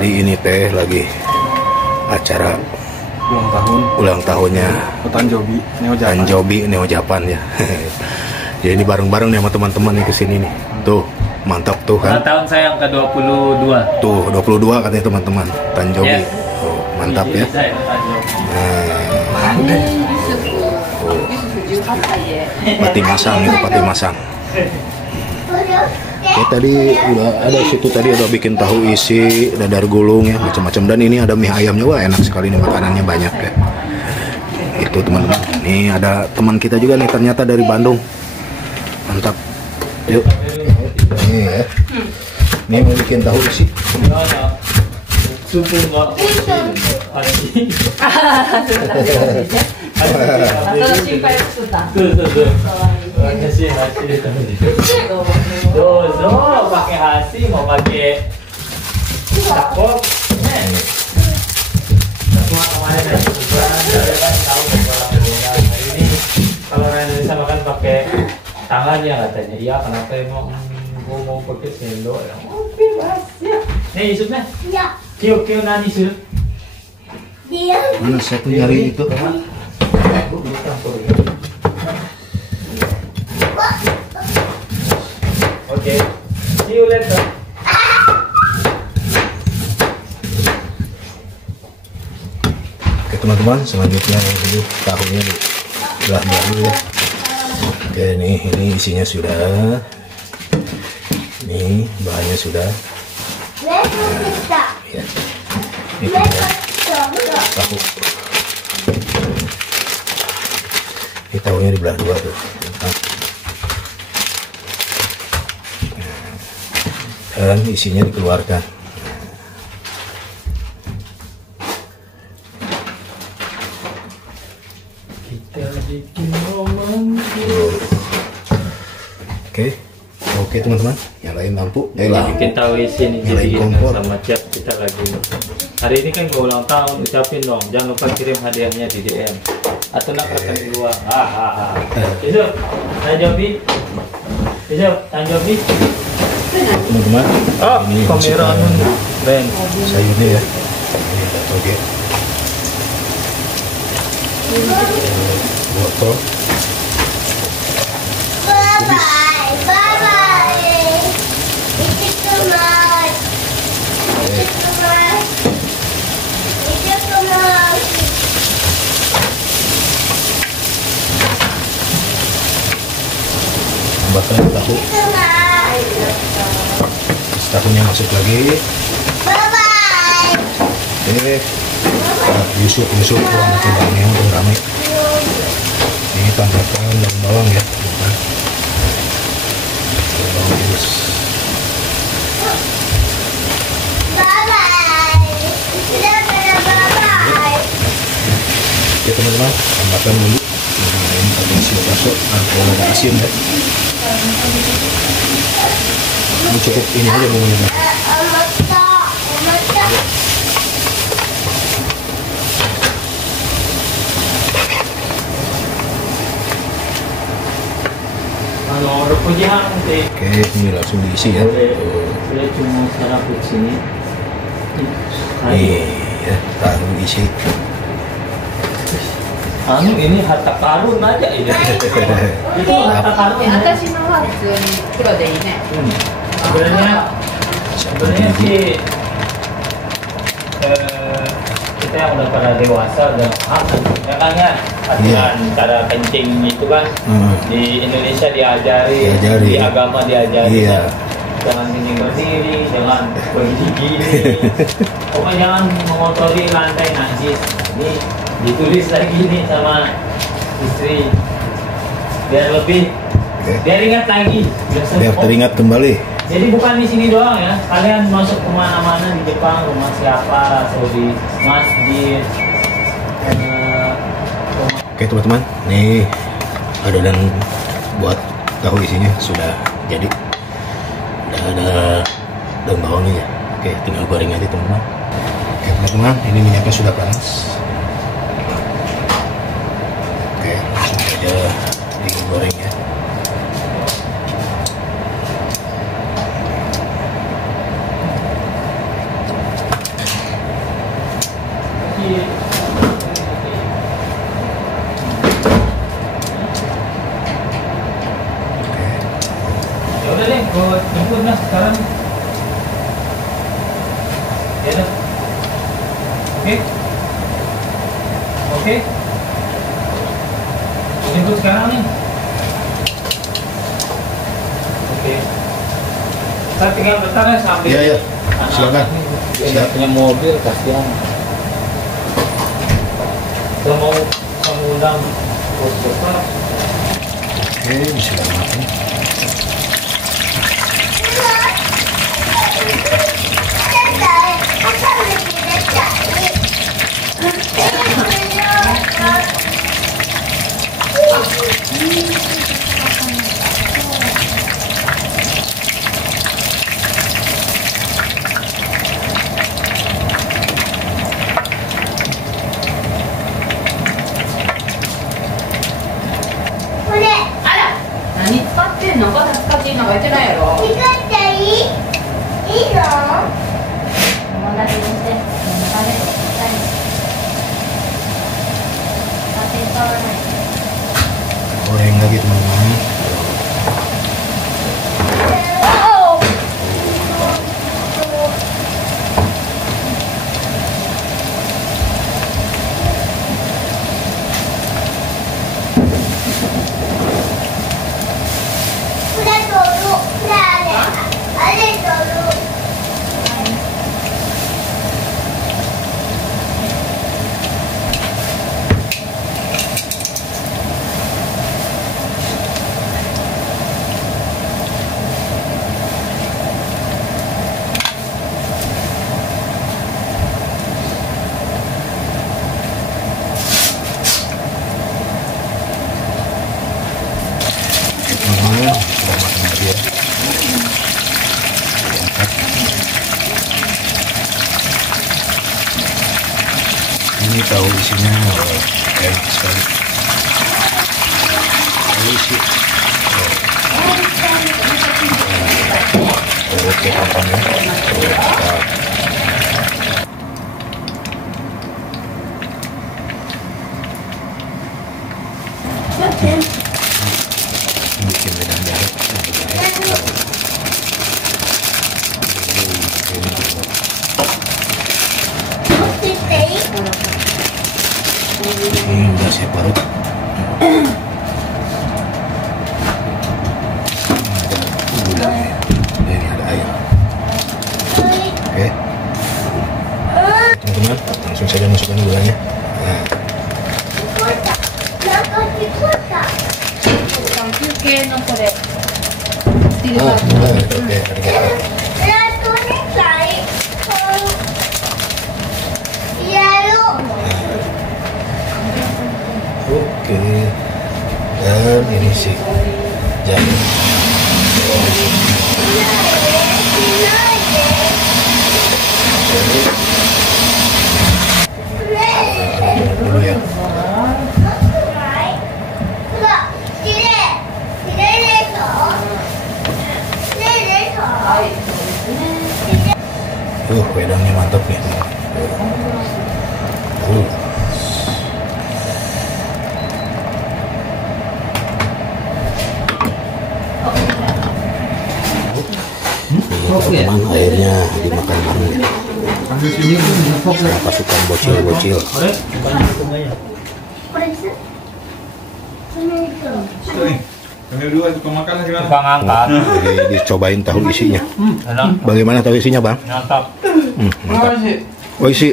Jadi ini teh lagi acara ulang tahunnya Tanjobi Neo Japan ya. Jadi ini bareng-bareng nih sama teman-teman nih kesini nih. Tuh mantap tuh kan. Tahun saya yang ke-22. Tuh 22 katanya teman-teman Tanjobi. Yes. Tuh mantap ya. Pati masang itu pati masang. Ya, tadi udah ada situ tadi udah bikin tahu isi, dadar gulung ya macam-macam, dan ini ada mie ayamnya. Wah enak sekali nih, makanannya banyak ya. Itu teman-teman. Nih ada teman kita juga nih ternyata dari Bandung. Mantap. Yuk. Ini ya. Ini mau bikin tahu isi. Pakai hasi mau pakai takok. Semua kemarin ada tahu ini kalau orang Indonesia makan pakai tangannya katanya. Iya, kenapa emang mau pakai sendok ya? Oke, mas ya. Nih Yusufnya. Iya. Kio nani sih? Dia. Mana saya tuh nyari itu? Oke, see you later. Oke teman-teman, selanjutnya ini tahunya di belah dulu ya. Oke ini isinya sudah. Ini bahannya sudah. Nah, ya. Ini tahu. Ini tahunya dibelah dua tuh. Dan isinya dikeluarkan. Kita bikin momen. Oke teman-teman, nyalain lampu. Bikin tahu isi nih, jadi sama chat kita lagi. Hari ini kan gue ulang tahun, ucapin dong. Jangan lupa kirim hadiahnya di DM. Atau nak rekan di luar. Itu Tanjobi. Teman-teman, ini kamera Ben sayurnya ya. Ini ada toge, wortel, kubis, tambahkan tahu. Tahunya masuk lagi. Oke, Yusuf makin rame untuk rame. Ini tambahkan daun bawang ya, bawang halus. Oke teman-teman, tambahkan dulu. Ini pakai sirup bakso atau ada asin ya. Ini cukup ini aja bumbunya. Oke, ini langsung diisi ya. Saya cuma sarap di sini. Nih ya, taruh isi. Ini harta karun aja ini. Itu harta karun. Sebenarnya sih kita yang udah pada dewasa udah paham ya kan ya, latihan cara kencing itu kan di Indonesia diajari, di agama diajari. Jangan kencing berdiri, jangan berdiri, pokoknya jangan mengotori lantai najis. Ini ditulis lagi nih sama istri biar lebih biar ingat lagi, biar teringat kembali. Jadi bukan di sini doang ya, kalian masuk kemana-mana di Jepang, rumah siapa atau di masjid. Oke teman-teman, nih adonan buat tahu isinya sudah jadi. Udah ada daun bawangnya ya. Oke, tinggal goreng aja teman-teman. Oke teman-teman, ini minyaknya sudah panas. Oke, langsung aja digoreng ya. ikut jemput lah sekarang. Ya dah. Oke. Oke. Jemput sekarang nih. Oke. Saya tinggal bentar ya sambil. Iya, iya. Silakan. Dia punya mobil kasihan. Saya mau mengundang bos besar. Oke, bismillahirrahmanirrahim. Goreng lagi teman-teman. Sudah matang dia. Diangkat. Ini tahu isinya enak sekali. Tahu isi. Oke, tampangnya. Bikin wedang jahe. Ini udah saya parut. Ada gulanya. Ini ada ayam. Oke. Teman-teman, langsung saja masukkan gulanya. Nah. Oke, oke, dan ini sih jahe. Dulu ya. Wedangnya mantap nih. Teman-teman, airnya dimakan bareng. Pasukan bocil-bocil. Tukang angkat. Jadi dicobain tahu isinya. Bagaimana tahu isinya, Bang? Mantap. Mantap. Oh, isi